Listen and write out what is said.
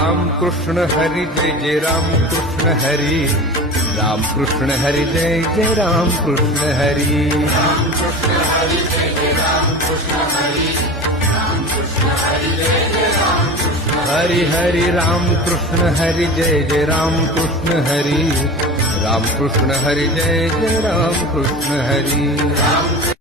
Ram Krishna Hari Jai Jai Ram Krishna Hari Ram Krishna Hari Jai Jai Ram Krishna Hari Ram Krishna Hari Jai Jai Ram Krishna Hari Ram Krishna Hari Jai Jai Ram Krishna Hari Hari Ram Krishna Hari Jai Jai Ram Krishna Hari Ram Krishna Hari Jai Jai Ram Krishna Hari